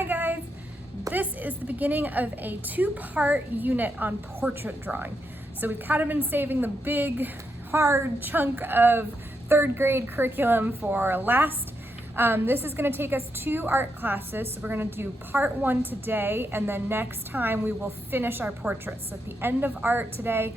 Hi guys! This is the beginning of a two-part unit on portrait drawing. So we've kind of been saving the big, hard chunk of third grade curriculum for last. This is going to take us 2 art classes. So we're going to do part 1 today, and then next time we will finish our portraits. So at the end of art today,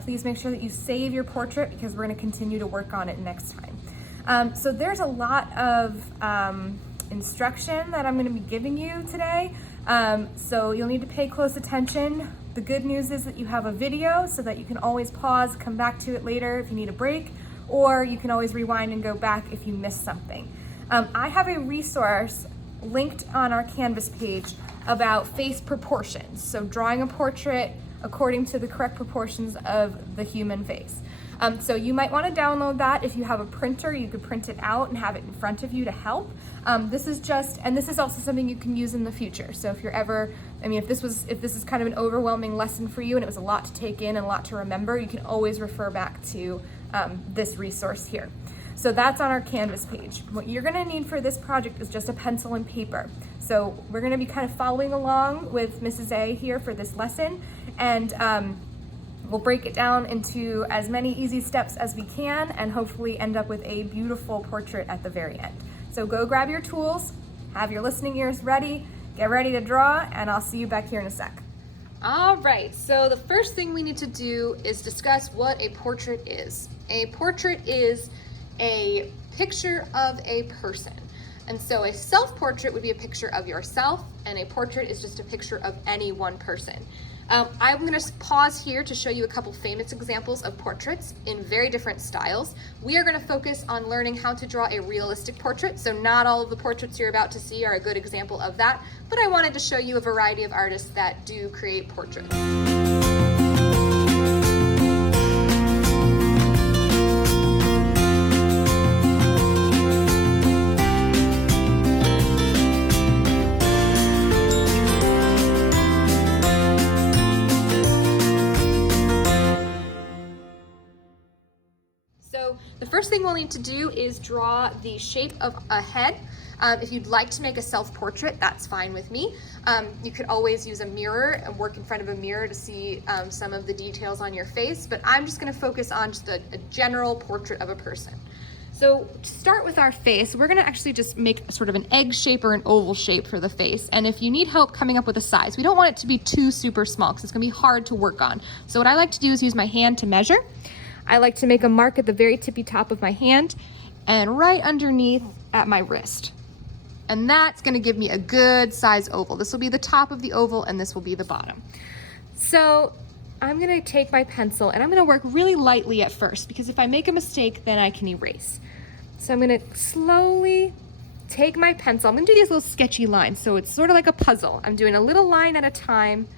please make sure that you save your portrait because we're going to continue to work on it next time. So there's a lot of instruction that I'm going to be giving you today. So you'll need to pay close attention. The good news is that you have a video so that you can always pause, come back to it later if you need a break, or you can always rewind and go back if you missed something. I have a resource linked on our Canvas page about face proportions. So drawing a portrait according to the correct proportions of the human face. So you might want to download that. If you have a printer, you could print it out and have it in front of you to help. This is also something you can use in the future. So if you're ever, if this is kind of an overwhelming lesson for you and it was a lot to take in and a lot to remember, you can always refer back to this resource here. So that's on our Canvas page. What you're gonna need for this project is just a pencil and paper. So we're gonna be kind of following along with Mrs. A here for this lesson, and we'll break it down into as many easy steps as we can and hopefully end up with a beautiful portrait at the very end. So go grab your tools, have your listening ears ready, get ready to draw, and I'll see you back here in a sec. All right, so the first thing we need to do is discuss what a portrait is. A portrait is a picture of a person. And so a self-portrait would be a picture of yourself, and a portrait is just a picture of any one person. I'm going to pause here to show you a couple famous examples of portraits in very different styles. We are going to focus on learning how to draw a realistic portrait, so not all of the portraits you're about to see are a good example of that, but I wanted to show you a variety of artists that do create portraits. So the first thing we'll need to do is draw the shape of a head. If you'd like to make a self-portrait, that's fine with me. You could always use a mirror and work in front of a mirror to see some of the details on your face, but I'm just going to focus on just a general portrait of a person. So to start with our face, we're going to actually just make sort of an egg shape or an oval shape for the face. And if you need help coming up with a size, we don't want it to be too super small because it's going to be hard to work on. So what I like to do is use my hand to measure. I like to make a mark at the very tippy top of my hand and right underneath at my wrist. And that's going to give me a good size oval. This will be the top of the oval and this will be the bottom. So I'm going to take my pencil and I'm going to work really lightly at first because if I make a mistake, then I can erase. So I'm going to slowly take my pencil. I'm going to do these little sketchy lines. So it's sort of like a puzzle. I'm doing a little line at a time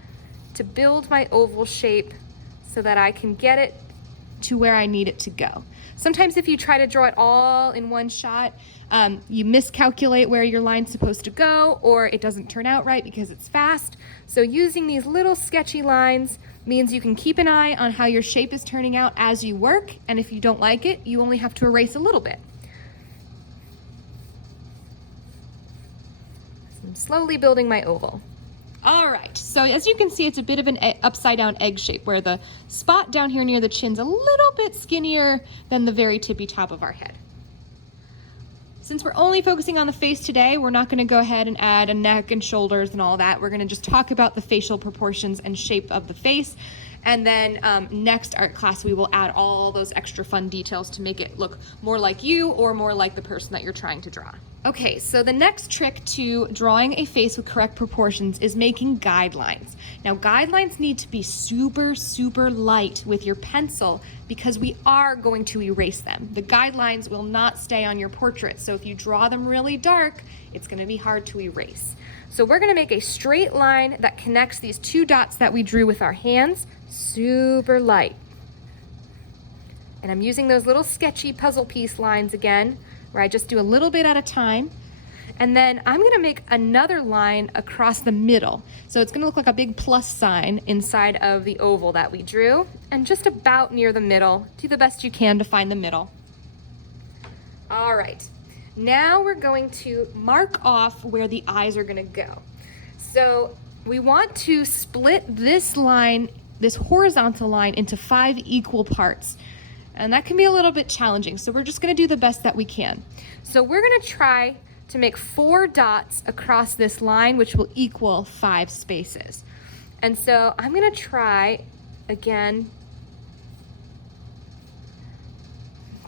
to build my oval shape so that I can get it to where I need it to go. Sometimes if you try to draw it all in one shot, you miscalculate where your line's supposed to go, or it doesn't turn out right because it's fast. So using these little sketchy lines means you can keep an eye on how your shape is turning out as you work, and if you don't like it, you only have to erase a little bit. So I'm slowly building my oval. All right, so as you can see, it's a bit of an upside down egg shape where the spot down here near the chin's a little bit skinnier than the very tippy top of our head. Since we're only focusing on the face today, we're not going to go ahead and add a neck and shoulders and all that. We're going to just talk about the facial proportions and shape of the face. And then next art class, we will add all those extra fun details to make it look more like you or more like the person that you're trying to draw. Okay, so the next trick to drawing a face with correct proportions is making guidelines. Now, guidelines need to be super, super light with your pencil because we are going to erase them. The guidelines will not stay on your portrait, so if you draw them really dark, it's going to be hard to erase. So we're going to make a straight line that connects these 2 dots that we drew with our hands, super light. And I'm using those little sketchy puzzle piece lines again, where I just do a little bit at a time. And then I'm going to make another line across the middle. So it's going to look like a big plus sign inside of the oval that we drew, and just about near the middle. Do the best you can to find the middle. All right. Now we're going to mark off where the eyes are gonna go. So we want to split this line, this horizontal line, into 5 equal parts. And that can be a little bit challenging, so we're just gonna do the best that we can. So we're gonna try to make 4 dots across this line, which will equal 5 spaces. And so I'm gonna try, again,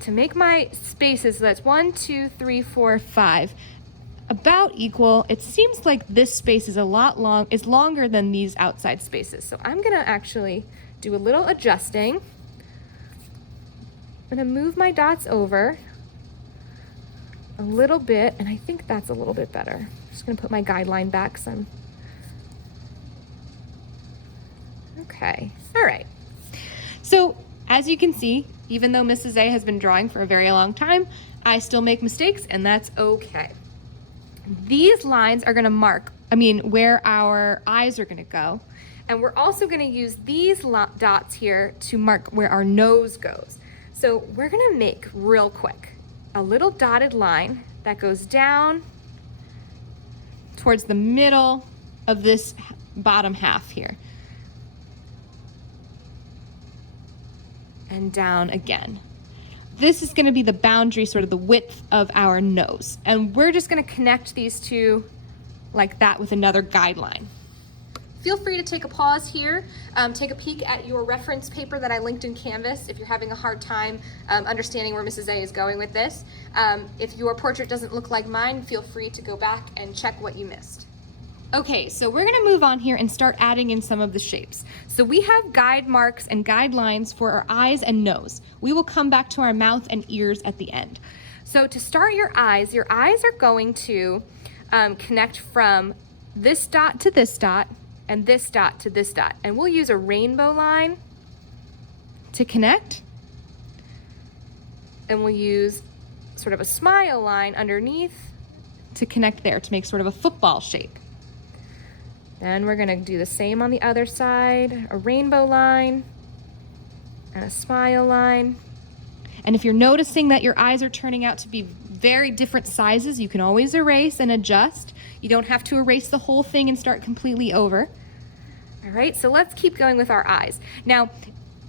to make my spaces, so that's 1, 2, 3, 4, 5, about equal. It seems like this space is longer than these outside spaces. So I'm gonna actually do a little adjusting. I'm gonna move my dots over a little bit, and I think that's a little bit better. I'm just gonna put my guideline back some. Okay, all right. So as you can see, even though Mrs. A has been drawing for a very long time, I still make mistakes, and that's okay. These lines are gonna mark, where our eyes are gonna go. And we're also gonna use these dots here to mark where our nose goes. So we're gonna make, real quick, a little dotted line that goes down towards the middle of this bottom half here. And down again. This is gonna be the boundary, sort of the width of our nose. And we're just gonna connect these two like that with another guideline. Feel free to take a pause here, take a peek at your reference paper that I linked in Canvas if you're having a hard time understanding where Mrs. A is going with this. If your portrait doesn't look like mine, feel free to go back and check what you missed. Okay, so we're gonna move on here and start adding in some of the shapes. So we have guide marks and guidelines for our eyes and nose. We will come back to our mouth and ears at the end. So to start your eyes are going to connect from this dot to this dot and this dot to this dot. And we'll use a rainbow line to connect. And we'll use sort of a smile line underneath to connect there to make sort of a football shape. Then we're gonna do the same on the other side, a rainbow line and a smile line. And if you're noticing that your eyes are turning out to be very different sizes, you can always erase and adjust. You don't have to erase the whole thing and start completely over. All right, so let's keep going with our eyes. Now,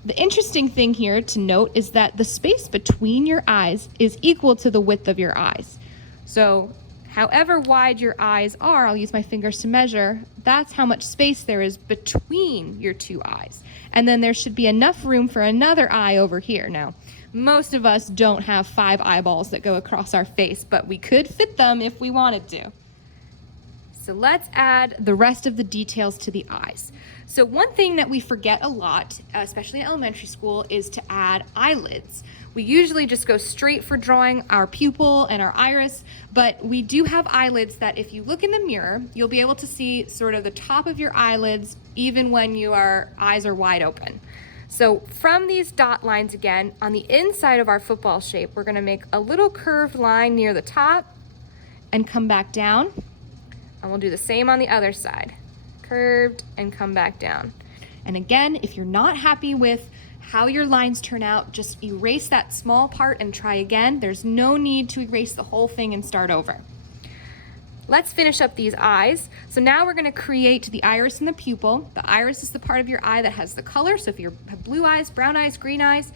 the interesting thing here to note is that the space between your eyes is equal to the width of your eyes. So however wide your eyes are, I'll use my fingers to measure, that's how much space there is between your 2 eyes. And then there should be enough room for another eye over here. Now, most of us don't have 5 eyeballs that go across our face, but we could fit them if we wanted to. So let's add the rest of the details to the eyes. So one thing that we forget a lot, especially in elementary school, is to add eyelids. We usually just go straight for drawing our pupil and our iris, but we do have eyelids that if you look in the mirror, you'll be able to see sort of the top of your eyelids even when your eyes are wide open. So from these dot lines again, on the inside of our football shape, we're gonna make a little curved line near the top and come back down. And we'll do the same on the other side. Curved and come back down. And again, if you're not happy with how your lines turn out, just erase that small part and try again. There's no need to erase the whole thing and start over. Let's finish up these eyes. So now we're gonna create the iris and the pupil. The iris is the part of your eye that has the color. So if you have blue eyes, brown eyes, green eyes,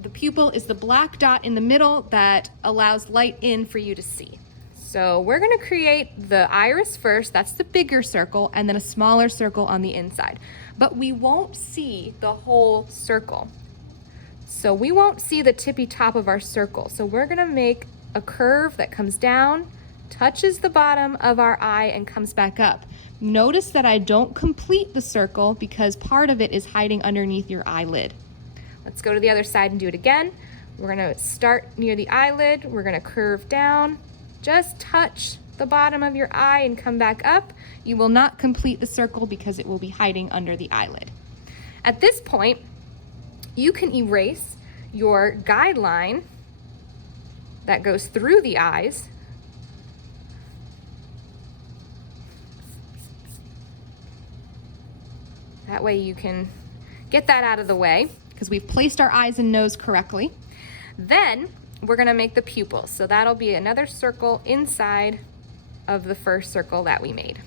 the pupil is the black dot in the middle that allows light in for you to see. So we're gonna create the iris first, that's the bigger circle, and then a smaller circle on the inside. But we won't see the whole circle. So we won't see the tippy top of our circle. So we're gonna make a curve that comes down, touches the bottom of our eye, and comes back up. Notice that I don't complete the circle because part of it is hiding underneath your eyelid. Let's go to the other side and do it again. We're gonna start near the eyelid, we're gonna curve down, just touch the bottom of your eye and come back up. You will not complete the circle because it will be hiding under the eyelid. At this point, you can erase your guideline that goes through the eyes. That way you can get that out of the way because we've placed our eyes and nose correctly. Then we're gonna make the pupils. So that'll be another circle inside of the first circle that we made.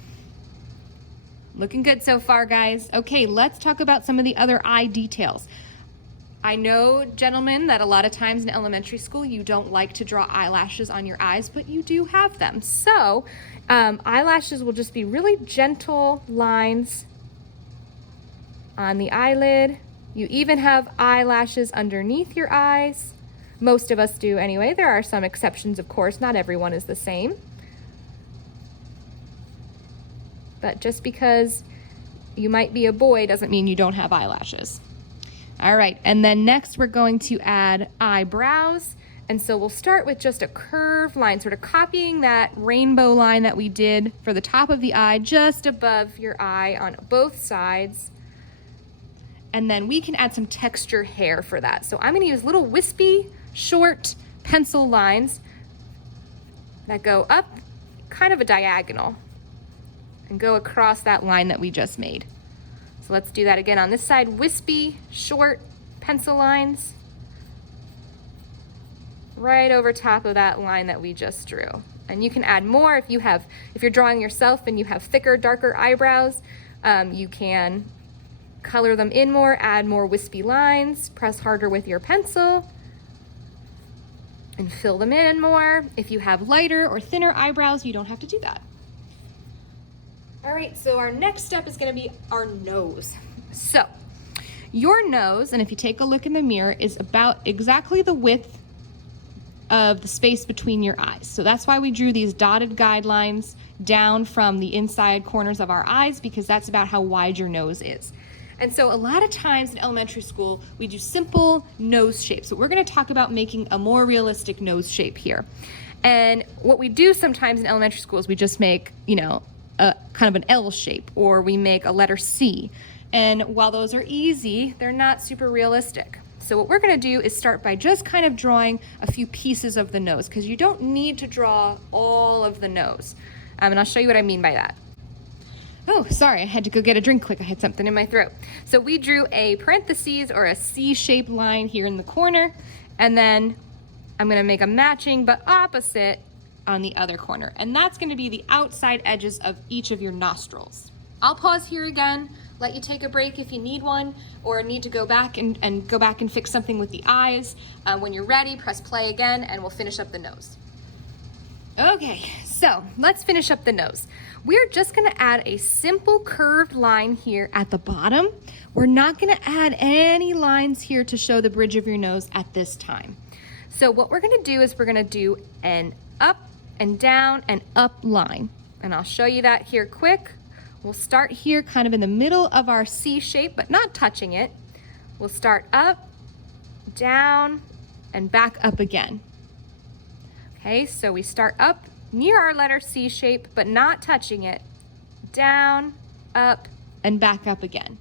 Looking good so far, guys. Okay, let's talk about some of the other eye details. I know, gentlemen, that a lot of times in elementary school you don't like to draw eyelashes on your eyes, but you do have them. So eyelashes will just be really gentle lines on the eyelid. You even have eyelashes underneath your eyes. Most of us do anyway. There are some exceptions, of course. Not everyone is the same. But just because you might be a boy doesn't mean you don't have eyelashes. All right, and then next we're going to add eyebrows. And so we'll start with just a curved line, sort of copying that rainbow line that we did for the top of the eye, just above your eye on both sides. And then we can add some texture hair for that. So I'm gonna use little wispy, short pencil lines that go up kind of a diagonal and go across that line that we just made. So let's do that again on this side. Wispy, short pencil lines right over top of that line that we just drew. And you can add more if you're drawing yourself and you have thicker, darker eyebrows, you can color them in more, add more wispy lines, press harder with your pencil, and fill them in more. If you have lighter or thinner eyebrows, you don't have to do that. All right, so our next step is gonna be our nose. So your nose, and if you take a look in the mirror, is about exactly the width of the space between your eyes. So that's why we drew these dotted guidelines down from the inside corners of our eyes, because that's about how wide your nose is. And so a lot of times in elementary school, we do simple nose shapes, but we're gonna talk about making a more realistic nose shape here. And what we do sometimes in elementary school is we just make, a kind of an L shape, or we make a letter C. And while those are easy, they're not super realistic. So what we're gonna do is start by just kind of drawing a few pieces of the nose, because you don't need to draw all of the nose. And I'll show you what I mean by that. Oh, sorry, I had to go get a drink quick. I had something in my throat. So we drew a parentheses or a C-shaped line here in the corner, and then I'm gonna make a matching but opposite on the other corner. And that's gonna be the outside edges of each of your nostrils. I'll pause here again, let you take a break if you need one, or need to go back and go back and fix something with the eyes. When you're ready, press play again, and we'll finish up the nose. Okay, so let's finish up the nose. We're just gonna add a simple curved line here at the bottom. We're not gonna add any lines here to show the bridge of your nose at this time. So what we're gonna do is we're gonna do an up and down and up line. And I'll show you that here quick. We'll start here kind of in the middle of our C shape, but not touching it. We'll start up, down, and back up again. Okay, so we start up near our letter C shape, but not touching it. Down, up, and back up again.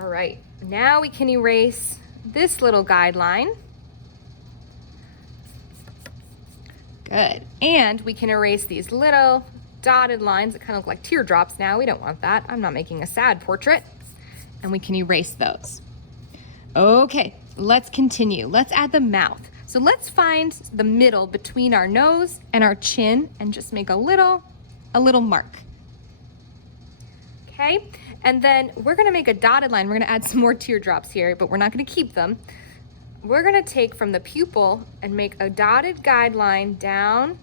All right, now we can erase this little guideline. Good, and we can erase these little dotted lines that kind of look like teardrops now. We don't want that. I'm not making a sad portrait. And we can erase those. Okay, let's continue. Let's add the mouth. So let's find the middle between our nose and our chin and just make a little mark. Okay, and then we're gonna make a dotted line. We're gonna add some more teardrops here, but we're not gonna keep them. We're gonna take from the pupil and make a dotted guideline down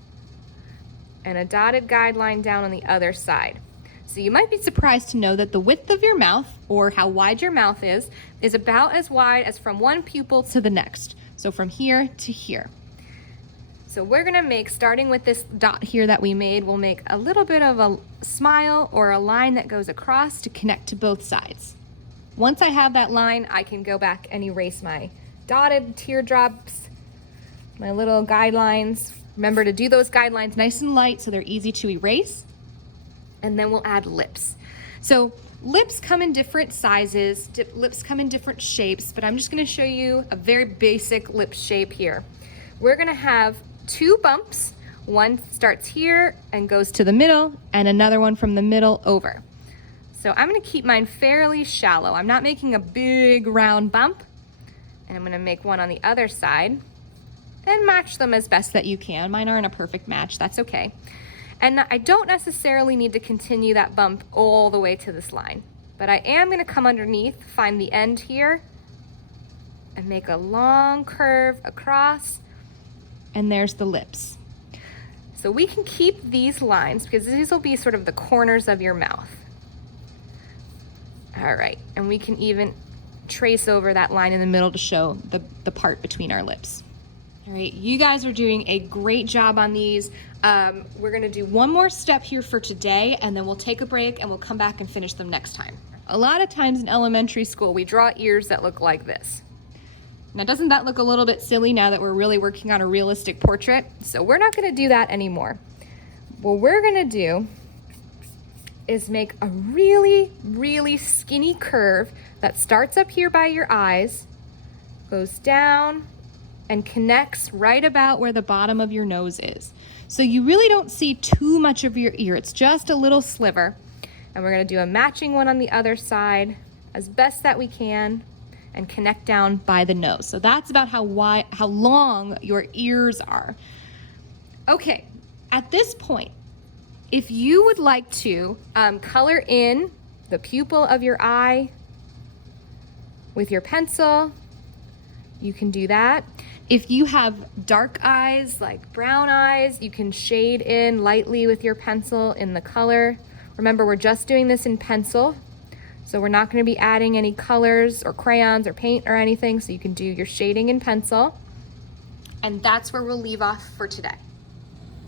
and a dotted guideline down on the other side. So you might be surprised to know that the width of your mouth, or how wide your mouth is about as wide as from one pupil to the next. So from here to here. So we're gonna make, starting with this dot here that we made, we'll make a little bit of a smile or a line that goes across to connect to both sides. Once I have that line, I can go back and erase my dotted teardrops, my little guidelines. Remember to do those guidelines nice and light so they're easy to erase. And then we'll add lips. So lips come in different sizes, lips come in different shapes, but I'm just gonna show you a very basic lip shape here. We're gonna have two bumps. One starts here and goes to the middle, and another one from the middle over. So I'm gonna keep mine fairly shallow. I'm not making a big round bump. And I'm gonna make one on the other side and match them as best that you can. Mine aren't a perfect match, that's okay. And I don't necessarily need to continue that bump all the way to this line, but I am gonna come underneath, find the end here, and make a long curve across, and there's the lips. So we can keep these lines because these will be sort of the corners of your mouth. All right, and we can even trace over that line in the middle to show the part between our lips. All right, you guys are doing a great job on these. We're gonna do one more step here for today, and then we'll take a break and we'll come back and finish them next time. A lot of times in elementary school, we draw ears that look like this. Now, doesn't that look a little bit silly now that we're really working on a realistic portrait? So we're not gonna do that anymore. What we're gonna do is make a really, really skinny curve that starts up here by your eyes, goes down, and connects right about where the bottom of your nose is. So you really don't see too much of your ear, it's just a little sliver. And we're gonna do a matching one on the other side as best that we can and connect down by the nose. So that's about how long your ears are. Okay, at this point, if you would like to color in the pupil of your eye with your pencil, you can do that. If you have dark eyes, like brown eyes, you can shade in lightly with your pencil in the color. Remember, we're just doing this in pencil, so we're not going to be adding any colors or crayons or paint or anything, so you can do your shading in pencil. And that's where we'll leave off for today.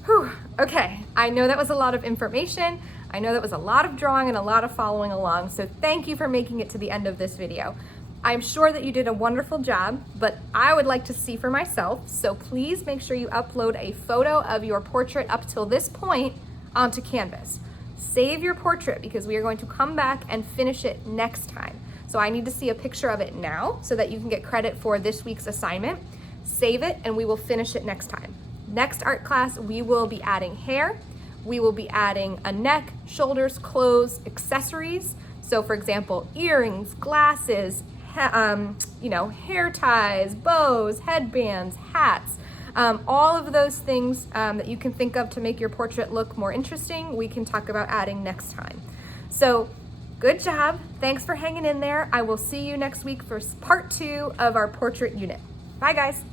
Whew, okay, I know that was a lot of information. I know that was a lot of drawing and a lot of following along, so thank you for making it to the end of this video. I'm sure that you did a wonderful job, but I would like to see for myself, so please make sure you upload a photo of your portrait up till this point onto Canvas. Save your portrait because we are going to come back and finish it next time. So I need to see a picture of it now so that you can get credit for this week's assignment. Save it and we will finish it next time. Next art class, we will be adding hair. We will be adding a neck, shoulders, clothes, accessories. So for example, earrings, glasses, hair ties, bows, headbands, hats, all of those things that you can think of to make your portrait look more interesting, we can talk about adding next time. So good job. Thanks for hanging in there. I will see you next week for part 2 of our portrait unit. Bye guys.